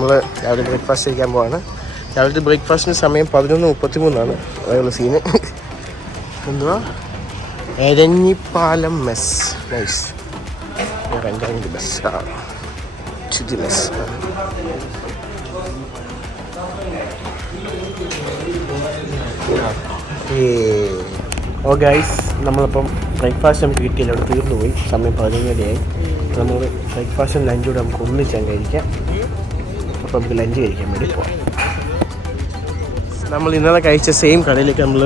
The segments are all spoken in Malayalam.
നമ്മൾ രാവിലെ ബ്രേക്ക്ഫാസ്റ്റ് കഴിക്കാൻ പോവാണ്. രാവിലത്തെ ബ്രേക്ക്ഫാസ്റ്റിന് സമയം 11:33 അതുള്ള സീന്. എന്തുവാ Eranhipalam mess. Nice. Bus city mess. Oh guys, നമ്മളിപ്പം ബ്രേക്ക്ഫാസ്റ്റ് നമുക്ക് കിട്ടിയില്ല, അവിടെ തീർന്നു പോയി. സമയം 11:30 നമ്മൾ ബ്രേക്ക്ഫാസ്റ്റും ലഞ്ചും കൂടെ നമുക്ക് ഒന്നിച്ചാൽ കഴിക്കാം. അപ്പോൾ നമുക്ക് ലഞ്ച് കഴിക്കാൻ വേണ്ടി പോവാം. നമ്മൾ ഇന്നലെ കഴിച്ച സെയിം കടയിലേക്ക് നമ്മൾ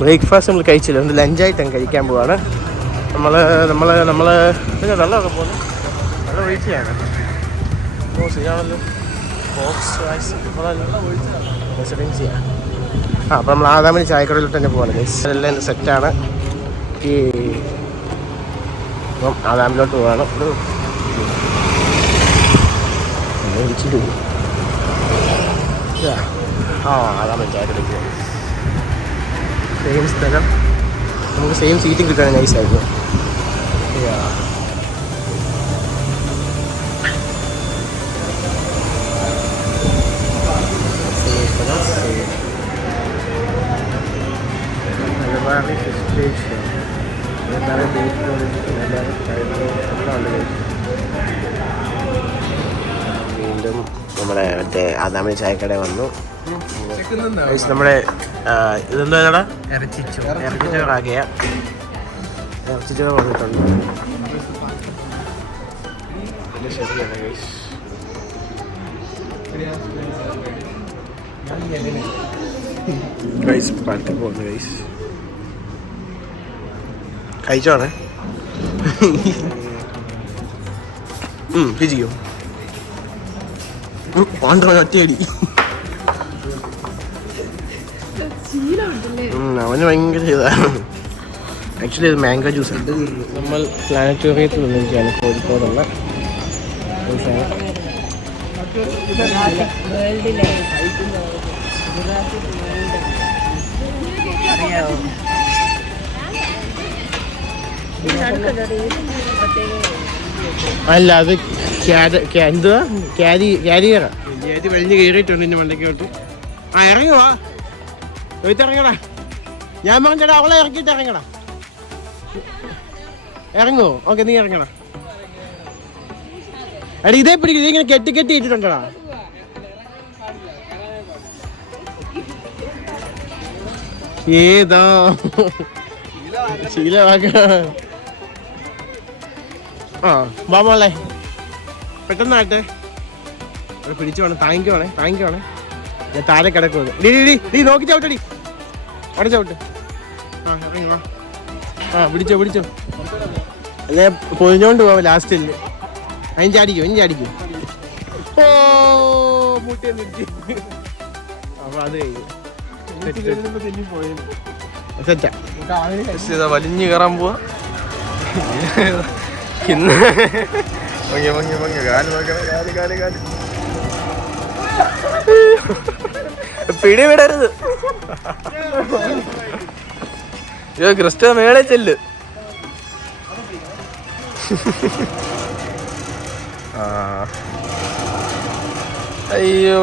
ബ്രേക്ക്ഫാസ്റ്റ് നമ്മൾ കഴിച്ചില്ല, നമ്മൾ ലഞ്ചായിട്ട് അങ്ങ് കഴിക്കാൻ പോവാണ്. നമ്മൾ വെള്ളമൊക്കെ പോകുന്നു, വെള്ളം ഒഴിക്കുകയാണ്. ശരിയാണല്ലോ, റെസിഡൻസിയാണ്. അപ്പോൾ നമ്മൾ ആദാമിന് ചായക്കടയിലോട്ട് തന്നെ പോകാണ്. എല്ലാം സെറ്റാണ്. അപ്പം ആദാമിലോട്ട് പോവാണ്. ആദാമിന് ചായക്കടയ്ക്ക് സെയിം സ്ഥലം, നമുക്ക് സെയിം സീറ്റിംഗ് കിട്ടുകയാണ്. നൈസായിരുന്നു. വീണ്ടും നമ്മുടെ മറ്റേ ആദാമിന് ചായക്കട വന്നു. നമ്മുടെ ഇതെന്താ ഇറച്ചിച്ചോറാക്കിയ ഇറച്ചിച്ചോറ് വന്നിട്ടുണ്ട്. ശരിയാണ് ഗൈസ്, പാർട്ടി പോകുന്നു ഗൈസ്. കഴിച്ചോണേ. ചെയ്യോ ഒറ്റയടി. അവന് ഭയങ്കര ഇതാണ്. ആക്ച്വലി ഇത് മാംഗോ ജ്യൂസ് ഉണ്ട്. നമ്മൾ പ്ലാനറ്റോറിയത്തിൽ നിന്നിരിക്കുകയാണ്, കോഴിക്കോടുള്ള. അല്ല, അത് എന്തുവാ ക്യാരിയറാ. ഏത് വലിഞ്ഞ് കയറിയിട്ടുണ്ട് എൻ്റെ മണ്ടയ്ക്കോട്ട്. ഇറങ്ങുവാ, ഇറങ്ങടാ. ഞാൻ പറഞ്ഞടാ, അവളെ ഇറക്കിയിട്ട് ഇറങ്ങടാ. ഇറങ്ങുവോ? ഓക്കെ, നീ ഇറങ്ങടാ. എടാ, ഇതേ പിടിക്കും, നീ ഇങ്ങനെ കെട്ടി ഇട്ടിട്ടുണ്ടടാ. ഏതാ ശീലമാക്ക. വാ മോളെ, പെട്ടെന്നാട്ടെ. അവിടെ പിടിച്ചു വേണം. താങ്ങിക്കുവാണേ. ഞാൻ താഴെ കിടക്കുന്നത്. ഡീ നോക്കി ചവിട്ടടി, അവിടെ ചവിട്ട്. ഇറങ്ങി വാ. പിടിച്ചോ. അല്ലെ പൊതിഞ്ഞോണ്ട് പോവാ ലാസ്റ്റിൽ. അതിന് ചാടിക്കും. ഓ മുട്ടി അപ്പൊ അത് കഴിഞ്ഞു. വലിഞ്ഞു കയറാൻ പോവാ. പിടി വിടരുത്. ക്രിസ്റ്റോ മേളെ ചെല്ല്. അയ്യോ,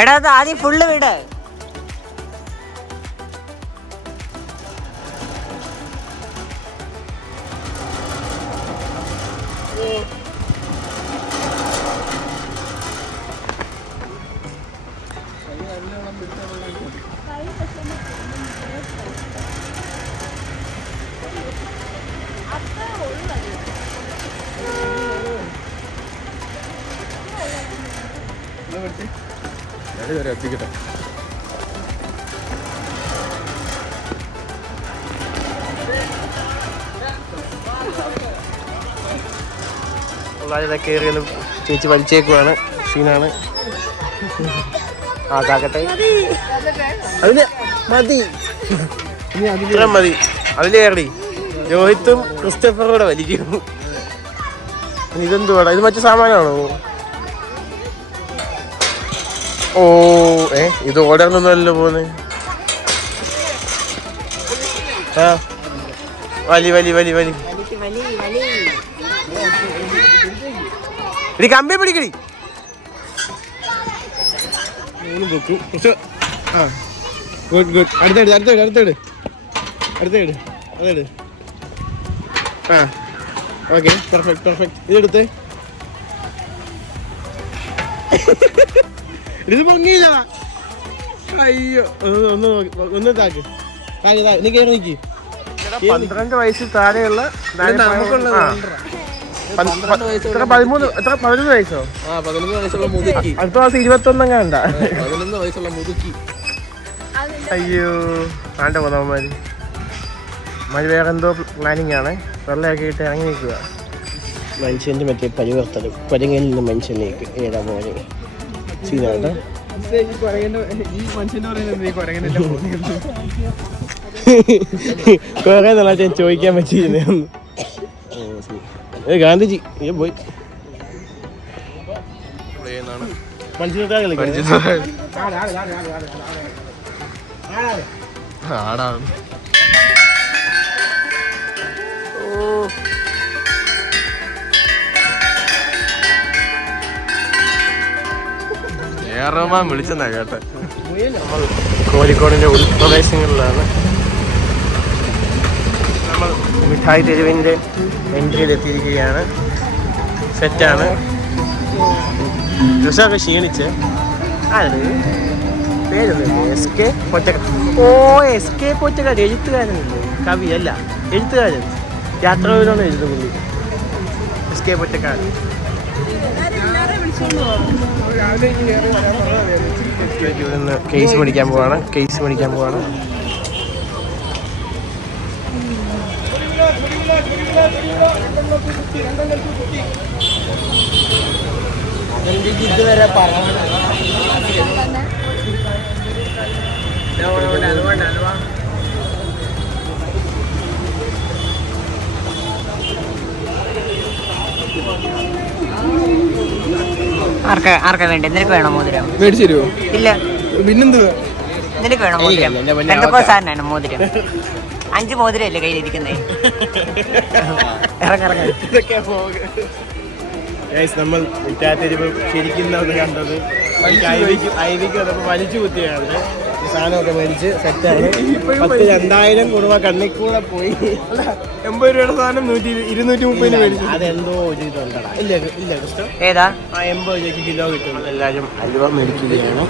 എടാ, അത് ആദ്യം ഫുള്ള് വിട്. എത്തിക്കട്ടെ. ഇതൊക്കെ കയറിയൊന്ന് ചേച്ചി വലിച്ചേക്കുവാണ്. സീനാണ്. ആ കാക്കട്ടെ. അതിന് മതി, ഇത്ര മതി. അതിലേറി രോഹിത്തും ക്രിസ്റ്റഫറും കൂടെ വലിക്കും. ഇതെന്തുവാടാ? ഇത് മറ്റു സാമാനാണോ? ഓ ഇത് ഓടാനൊന്നുമല്ലോ പോന്നെ. ആ വലി വലി വലി വലി ഇടി കമ്പി പിടിക്കടി. Good good. അടുത്തേട് അടുത്തേട് അടുത്തേട് അടുത്തേട് അതേട്. ആ ഓക്കെ പെർഫെക്റ്റ് പെർഫെക്റ്റ്. ഇതെടുത്ത് ഇത് പൊങ്ങിയില്ല. അയ്യോ ഒന്ന് താക്ക്. നീ കയറി നിൽക്കി. 12 വയസ്സിൽ താഴെയുള്ള 11 വയസ്സോ? 11 വയസ്സുള്ള മുതുക്കി. അടുത്ത മാസം 21 കണ്ട. 11 വയസ്സുള്ള മുതുക്കി. അയ്യോ ആണ്ട പോന്നവന്മാര്. വേറെ എന്തോ പ്ലാനിങ് ആണ്. വെള്ളമൊക്കെ ഇട്ട് ഇറങ്ങി നിൽക്കുക. മനുഷ്യൻ്റെ മറ്റേ പരിവർത്തനം, കുരങ്ങിൽ നിന്ന് മനുഷ്യനിലേക്ക്. ഏതാ പോലെ സീനാട്ടോ. കുറെ നാളായിട്ട് ഞാൻ ചോദിക്കാൻ പറ്റിയിരുന്നേ. ഗാന്ധിജി പോയി ആടാണ്. ഏറോമാൻ വിളിച്ചെന്നാ കേട്ടെ. നമ്മൾ കോഴിക്കോടിൻ്റെ ഉൾപ്രദേശങ്ങളിലാണ്. നമ്മൾ മിഠായി തെരുവിൻ്റെ എൻട്രിയിലെത്തിയിരിക്കുകയാണ്. സെറ്റാണ്. ഡ്രസ്സൊക്കെ ക്ഷീണിച്ച്. അത് പേരൊന്നുമില്ലേ? S K Pottekkatt. ഓ എസ് കെ പൊറ്റക്കാട് എഴുത്തുകാരനല്ലേ? കവിയല്ല, എഴുത്തുകാരൻ. യാത്രയിലാണ് എഴുതുന്നത്. S K Pottekkatt. കേസ് മേടിക്കാൻ പോവാണ്. കേസ് മേടിക്കാൻ പോവാണ്. ഇതുവരെ ആർക്കാ വേണ്ട? നിനക്ക് വേണോ മോതിരം? മേടിച്ചു തരുമോ? ഇല്ല. പിന്നെന്ത് നിനക്ക് വേണോ മോതിരം? എന്തൊക്കെ സാധനമാണ് മോതിരം? 5 മോതിരല്ലേ കയ്യിലിരിക്കുന്നേ? നമ്മൾ ശരിക്കും കണ്ടത് ഐവിക്ക് വന്നപ്പോൾ വലിച്ചു കുത്തിയാണ്. സാധനമൊക്കെ മേടിച്ച് സെറ്റാണ്. 2000 കുറുവ കണ്ണിൽ കൂടെ പോയി. 80 രൂപയുടെ സാധനം 230 മേടിച്ചു. അതെന്തോ ഒരു ഇതുണ്ടടാ. ഇല്ല ഇല്ല കൃഷ്ണ. ഏതാ? 80 രൂപയ്ക്ക് കിലോ കിട്ടും. എല്ലാവരും അലുവ മേടിക്കുകയാണ്.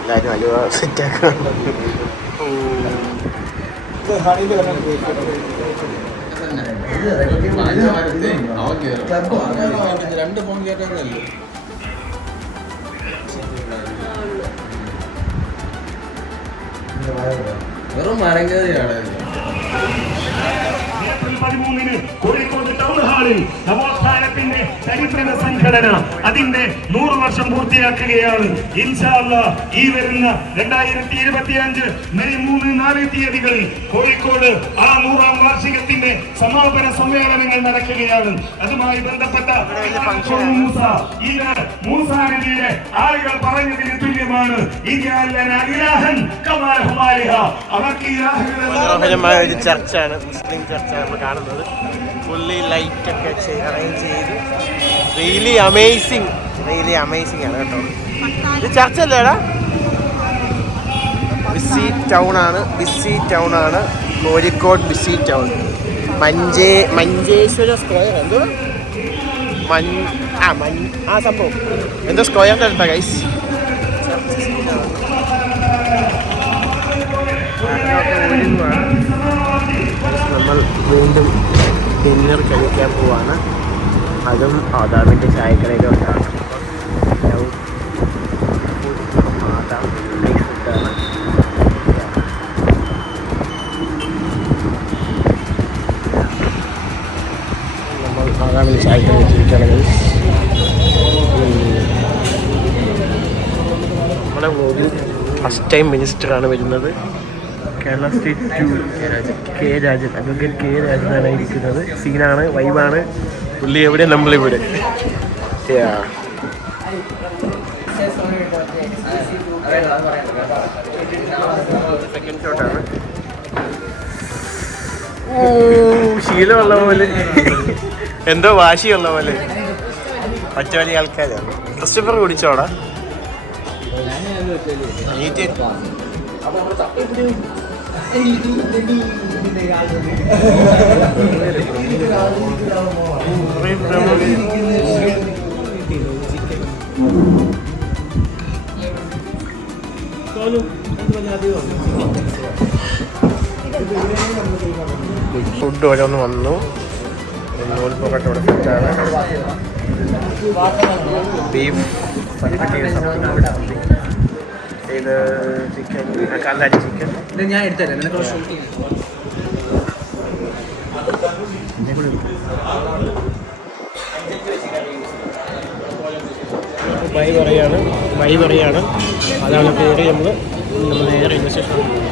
എല്ലാവരും അലുവ സെറ്റാക്കുന്നുണ്ട്. രണ്ട് ഫോൺ കേട്ടല്ലേ? വെറും മരങ്കേറിയാണ്. 13 കോഴിക്കോട് ടൗൺ ഹാളിൽ നവോത്ഥാനത്തിന്റെ ചരിത്ര സംഘടന അതിന്റെ 100 വർഷം പൂർത്തിയാക്കുകയാണ്. ഇൻഷാ അല്ലാഹ് ഈ വരുന്ന 2025 മെയ് 3, 4 തീയതികളിൽ കോഴിക്കോട് ആ 100ാം വാർഷികത്തിന്റെ സമാപന സമ്മേളനങ്ങൾ നടക്കുകയാണ്. അതുമായി ബന്ധപ്പെട്ട മൂസാനബിയുടെ ആളുകൾ പറഞ്ഞതിന് തുല്യമാണ്. മനോഹരമായ ഒരു ചർച്ചാണ്, മുസ്ലിം ചർച്ചാണ് നമ്മൾ കാണുന്നത്. ഫുള്ളി ലൈറ്റൊക്കെ അറേഞ്ച് ചെയ്ത് റിയലി അമേസിങ് ആണ് കേട്ടോ. ഇത് ചർച്ചല്ലേടാ? ബിസി ടൗൺ ആണ് Kozhikode. Busy town. Manjeshwara square എന്തോ ആ സംഭവം എന്തോ സ്ക്വയറിൻ്റെ അടുത്താ ഗൈസ്. നമ്മൾ വീണ്ടും ഡിന്നർ കഴിക്കാൻ പോവാണ്. അതും ആദാമിൻ്റെ ചായക്കടയിലോട്ടാണ്. ആദാം ഫുഡാണ്. നമ്മൾ ആദാമിൻ്റെ ചായ നമ്മുടെ മോദി ഫസ്റ്റ് ടൈം മിനിസ്റ്ററാണ് വരുന്നത്. കേരള സ്റ്റേറ്റ് അഡ്വക്കേറ്റ് കെ രാജനാണ് ഇരിക്കുന്നത്. സീനാണ്, വൈബാണ്. പുള്ളി എവിടെ, നമ്മളിവിടെ. സെക്കൻഡ് ഷോട്ടാണ്. ശീലമുള്ള പോലെ, എന്തോ വാശിയുള്ള പോലെ. പച്ചവലി ആൾക്കാരാണ്. ക്രിസ്റ്റഫർ കുടിച്ചോടാ. ഫുഡ് ഓരോന്ന് വന്നു. നൂൽ പൊറോട്ട ഇവിടെ സെറ്റാണ്. ബീഫ് ഇത് ചിക്കൻ, കാന്താരി ചിക്കൻ. ഞാൻ എടുത്തരാം. ബൈ പറയാണ്. അതാണ് പേര്. നമ്മൾ നേരെ ഇൻവെസ്റ്റേഷൻ